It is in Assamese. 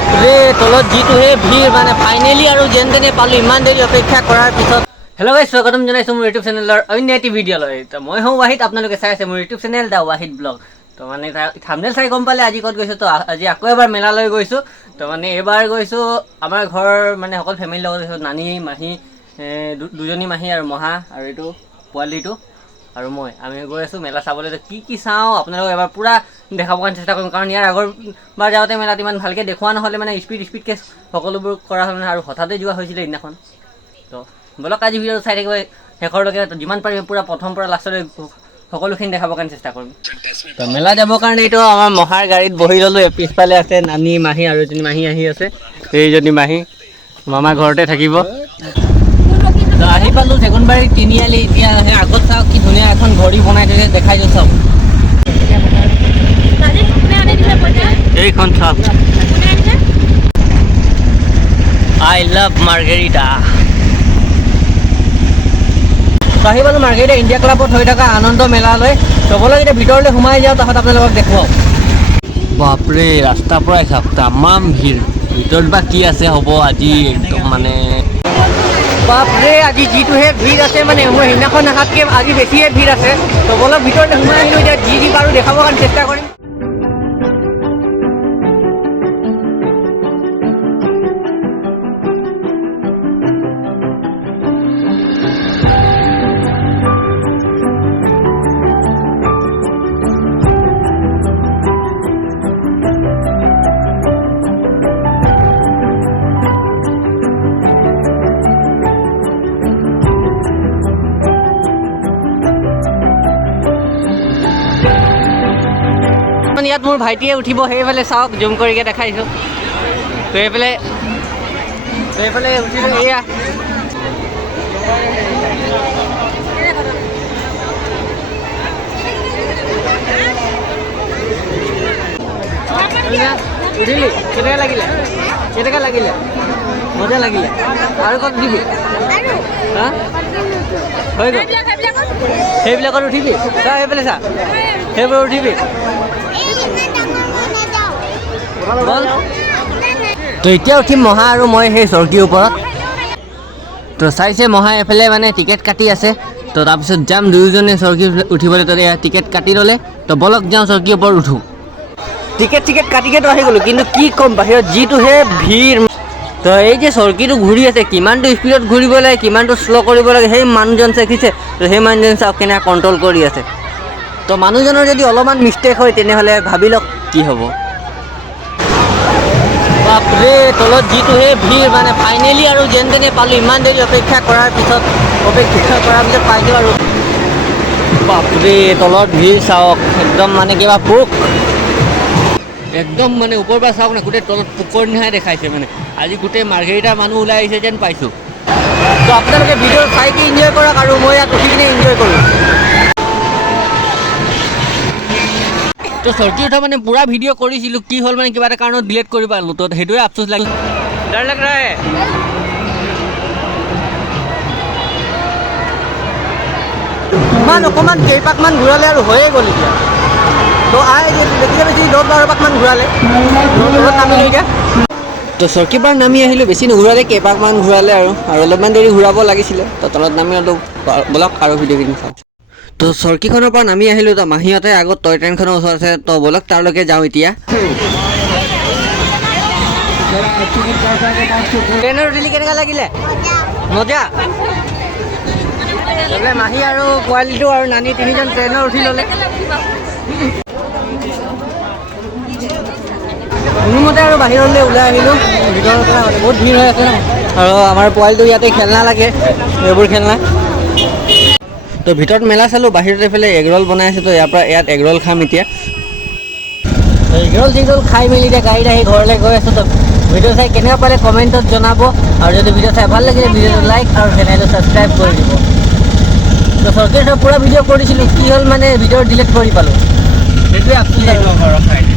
বাপৰে তলত যিটোহে ভিৰ মানে ফাইনেলি আৰু যেন তেনে পালোঁ ইমান দেৰি অপেক্ষা কৰাৰ পিছত। হেল্ল' গাইজ, স্বাগতম জনাইছোঁ মোৰ ইউটিউব চেনেলৰ অন্য এটি ভিডিঅ'লৈ। তো মই হওঁ ৱাহিদ, আপোনালোকে চাই আছে মোৰ YouTube channel the Wahid blog. তো মানে থাম্বনেল চাই গম পালে আজি ক'ত গৈছোঁ। তো আজি আকৌ এবাৰ মেলালৈ গৈছোঁ। তো মানে এইবাৰ গৈছোঁ আমাৰ ঘৰৰ মানে সকলো ফেমিলিৰ লগত গৈছোঁ। নানী, মাহী, দুজনী মাহী আৰু মহা আৰু এইটো পোৱালিটো আৰু আমি গৈ আছোঁ মেলা চাবলৈ। কি চাওঁ আপোনালোকক এবাৰ পূৰা দেখাবৰ কাৰণে চেষ্টা কৰিম, কাৰণ ইয়াৰ আগৰবাৰ যাওঁতে মেলাত ইমান ভালকৈ দেখুওৱা নহ'লে, মানে স্পীডকৈ সকলোবোৰ কৰা হ'ল আৰু হঠাতে যোৱা হৈছিলে সেইদিনাখন। তো বলক আজি ভিডিঅ'টো চাই থাকিব শেষৰলৈকে, যিমান পাৰিম পূৰা প্ৰথম পৰা লাষ্টলৈ সকলোখিনি দেখাবৰ কাৰণে চেষ্টা কৰিম। তো মেলা যাবৰ কাৰণে এইটো আমাৰ মহাৰ গাড়ীত বহি ল'লোঁ। পিছফালে আছে নানী, মাহী আৰু এজনী মাহী আহি আছে। এইজনী মাহী মামা ঘৰতে থাকিব। তো আহি পালোঁ চেগুনবাৰী তিনিআলি। এতিয়া সেই আগত চাওক কি ধুনীয়া এখন ঘড়ী বনাই থৈছে, দেখাই দিওঁ চাওক। এইখন চাওক, আই লাভ মাৰ্গেৰিটা। তো আহি পালোঁ মাৰ্গেৰিটা ইণ্ডিয়া ক্লাবত হৈ থকা আনন্দ মেলালৈ। চবলৈ এতিয়া ভিতৰলৈ সোমাই যাওঁ, তাহাঁত আপোনালোকক দেখুৱাওঁ। বাপৰে ৰাস্তাৰ পৰাই চাওক তামাম ভিৰ, ভিতৰত বা কি আছে হ'ব আজি একদম মানে বাপৰে আজি যিটোহে ভিৰ আছে, মানে মই সেইদিনাখন অহাতকৈ আজি বেছিহে ভিৰ আছে। তো বলক ভিতৰলৈ সোমাই আহিলোঁ, এতিয়া যি পাৰোঁ দেখাবৰ কাৰণে চেষ্টা কৰিম। ইয়াত মোৰ ভাইটিয়ে উঠিব, সেইফালে চাওক জুম কৰিকে দেখাইছোঁ। তো এইফালে উঠিলোঁ, এয়া উঠিলি, কেনেকৈ লাগিলে মজা লাগিলে। আৰু ক'ত উঠিবি? হা হৈ গ'ল, সেইবিলাকত উঠিবি। চা সেইফালে চা, সেইবোৰ উঠিবি। তো এতিয়া উঠিম মহা আৰু মই সেই চৰকীৰ ওপৰত। তো চাইছে মহা এফালে মানে টিকেট কাটি আছে। তো তাৰপিছত যাম দুয়োজনে চৰকী উঠিবলৈ। তো টিকেট কাটি ল'লে, তো বলক যাওঁ চৰকীৰ ওপৰত উঠোঁ। টিকেট কাটিকেতো আহি গ'লোঁ, কিন্তু কি ক'ম বাহিৰত যিটোহে ভিৰ। তো এই যে চৰকীটো ঘূৰি আছে, কিমানটো স্পীডত ঘূৰিব লাগে, কিমানটো শ্ল' কৰিব লাগে, সেই মানুহজন দেখিছে। তো সেই মানুহজন চাওক কেনেকৈ কণ্ট্ৰল কৰি আছে। তো মানুহজনৰ যদি অলপমান মিষ্টেক হয় তেনেহ'লে ভাবি লওক কি হ'ব। বাপৰে তলত যিটোহে ভিৰ, মানে ফাইনেলি আৰু যেন তেনে পালোঁ ইমান দেৰি অপেক্ষা কৰাৰ পিছত পাইছোঁ আৰু। বাপৰে তলত ভিৰ চাওক, একদম মানে কিবা পোক, একদম মানে ওপৰৰ পৰা চাওক না, গোটেই তলত পোকৰ নিচিনাই দেখাইছে। মানে আজি গোটেই মাৰ্ঘেৰিটাৰ মানুহ ওলাই আহিছে যেন পাইছোঁ। তো আপোনালোকে ভিডিঅ' চাই কি এনজয় কৰক আৰু মই ইয়াত উঠি কিনে এনজয় কৰোঁ। তো চৰকী উঠা মানে পূৰা ভিডিঅ' কৰিছিলোঁ, কি হ'ল মানে কিবা এটা কাৰণত ডিলেট কৰি পালোঁ। তো সেইটোৱে আফচোচ লাগিল। ডৰ লাগ ৰা হে ইমান অকণমান কেইপাকমান ঘূৰালে আৰু হৈয়ে গ'ল এতিয়া। তো বেছি 10-12 পাকমান ঘূৰালে, তলত নামিলোঁ এতিয়া। তো চৰকীৰ পৰা নামি আহিলোঁ, বেছি নুঘূৰালে, কেইপাকমান ঘূৰালে আৰু অলপমান দেৰি ঘূৰাব লাগিছিলে। তো তলত নামি অলপ বলক আৰু ভিডিঅ'খিনি চাওক। তো চৰকীখনৰ পৰা নামি আহিলোঁ। তো মাহীহঁতে আগত টয় ট্ৰেইনখনৰ ওচৰত আছে। তো বলক তাৰলৈকে যাওঁ এতিয়া। ট্ৰেইনত উঠিলি কেনেকুৱা লাগিলে? মজা। বোলে মাহী আৰু পোৱালিটো আৰু নানী তিনিজন ট্ৰেইনত উঠি ল'লে। কোনোমতে আৰু বাহিৰলৈ ওলাই আহিলোঁ, ভিতৰৰ পৰা বহুত ভিৰ হৈ আছে ন। আৰু আমাৰ পোৱালিটো ইয়াতে খেলনা লাগে, এইবোৰ খেলনা। তো ভিতৰত মেলা চালোঁ, বাহিৰত এইফালে এগ ৰ'ল বনাই আছে। তো ইয়াত এগ ৰ'ল খাম এতিয়া। এগ ৰ'ল খাই মেলি এতিয়া গাড়ীত আহি ঘৰলৈ গৈ আছোঁ। তো ভিডিঅ' চাই কেনেকুৱা পালে কমেণ্টত জনাব, আৰু যদি ভিডিঅ' চাই ভাল লাগিলে ভিডিঅ'টো লাইক আৰু চেনেলটো ছাবস্ক্ৰাইব কৰি দিব। তো চৰকাৰী পূৰা ভিডিঅ' কৰিছিলোঁ, কি হ'ল মানে ভিডিঅ' ডিলিট কৰি পালোঁ, সেইটোৱে আফচোচ আৰু।